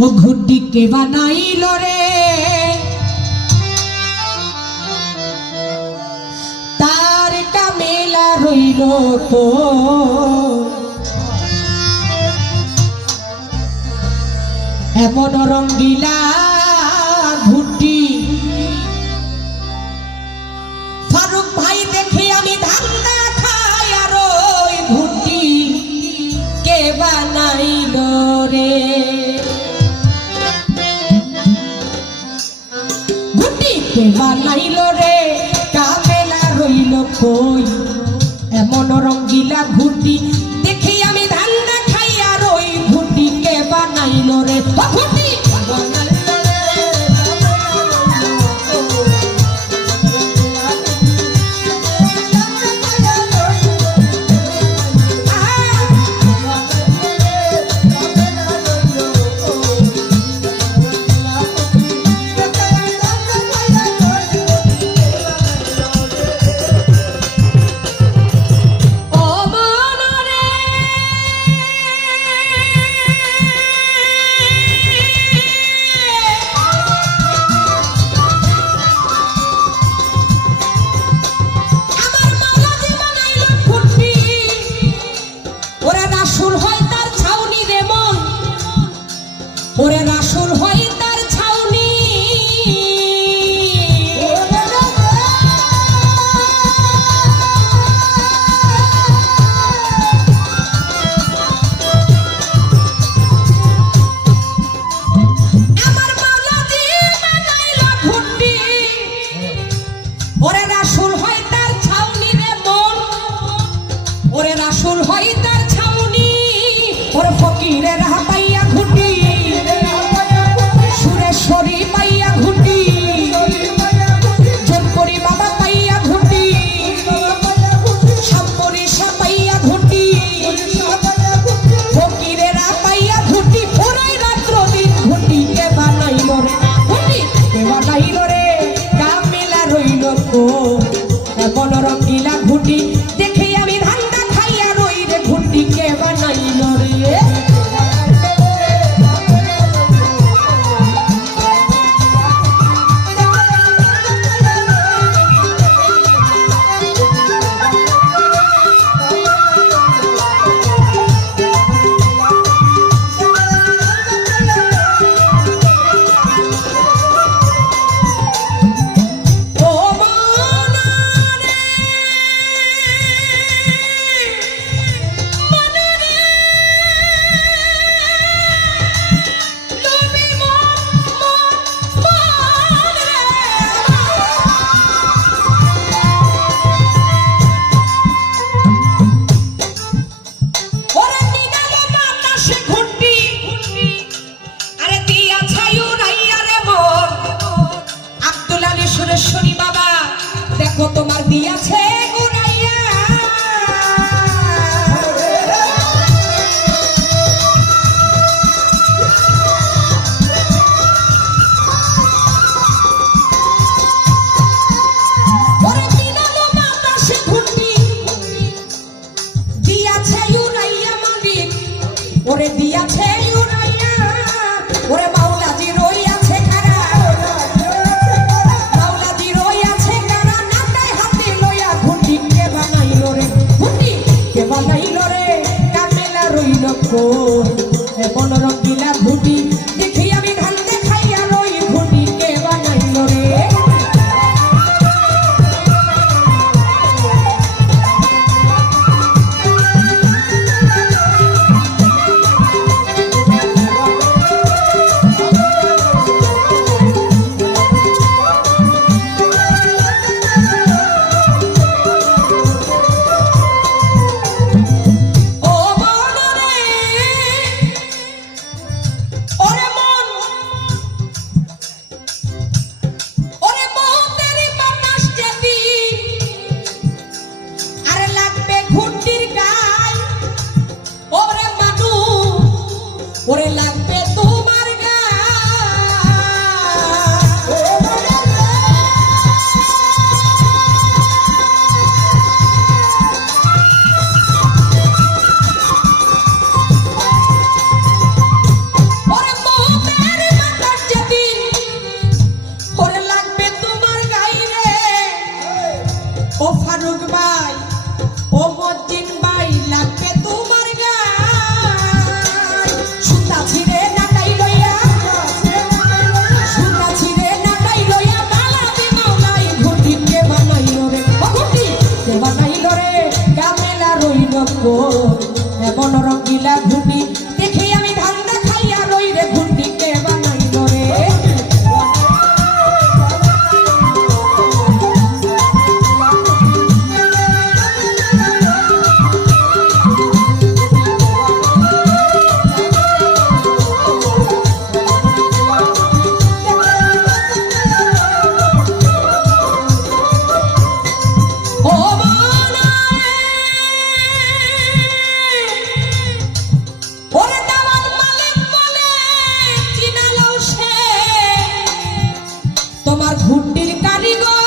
ও ঘুটি কে বানাইল রে তার কামেলা রইল তো এমন রঙ্গিলা ঘুটি ফারুক ভাই দেখে আমি ধান্দা খাই আর ওই ঘুটি কে বানাইল রে ঘুটি কে বানাইল রে কামেলা রইল কই এমন রঙ্গিলা ঘুটি দেখি আমি ধান্দা খাই আর ওই ঘুটি কে বানাইল রে ঘুটি ওরে রাসূল হয় তার ছাউনি আমার মাওলাজি বানাইল ঘুটি ওরে রাসূল হয় তার ছাউনি রে মন ওরে রাসূল হয় তার ছাউনি ওরে ফকিরের হাতাইয়া ঘুটি সুরেশ্বরী পাইয়া ঘুটি জোরপরি বাবা পাইয়া ঘুটি সাম্বরীশা পাইয়া ঘুটি ফকিরেরা পাইয়া ঘুটি পুরাই রাত্র দিন ঘুটি কে বানাইল রে ঘুটি কে বানাইল রে কামেলা রইল কো এমন রঙ্গিলা ঘুটি দেখে আমি ধান্দা খাইয়া রই রে ঘুটি কে বানাইল রে ও মা ফারুক ভাই ও মতিন ভাই লাগবে তোমার গায় সুতা ছিঁড়ে নাটাই লইয়া সুতা ছিঁড়ে নাটাই লইয়া বালাতে মাওলাই ঘুটি কে বানাইলো রে ও ঘুটি কে বানাইলো রে কামেলা রইল গো এমন রঙিলা ঘুটি দেখি আমি ধান্দা খাইয়া রই রে ঘুটি কে বানাইলো রে তোমার ঘুটির কারিগর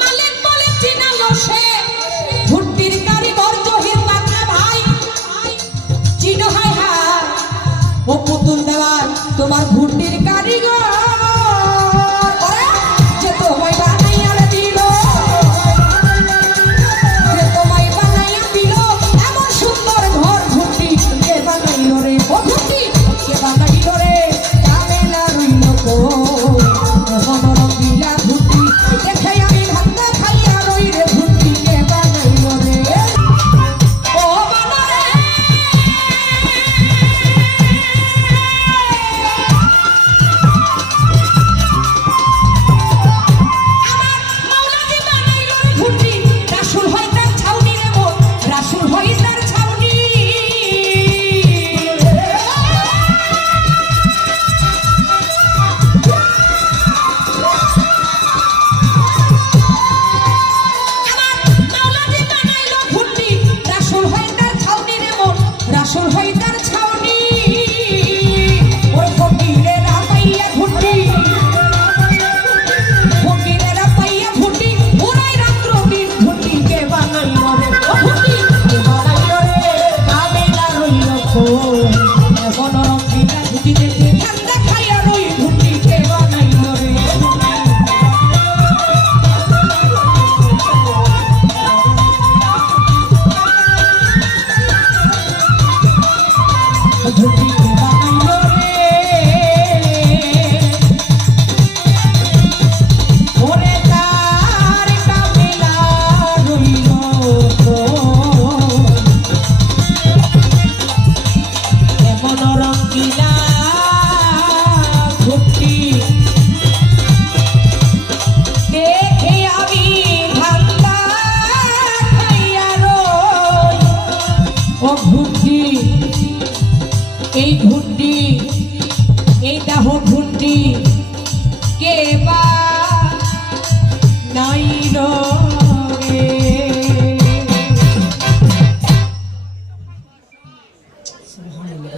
মালিক বলে চিনালো সে ঘুটির কারিগর জহির পাত্রা ভাই চিনো হাই হাই ও পুতুল দেওয়ার তোমার ঘুটির কারিগর এই ঘুটি এই দাহ ঘুটি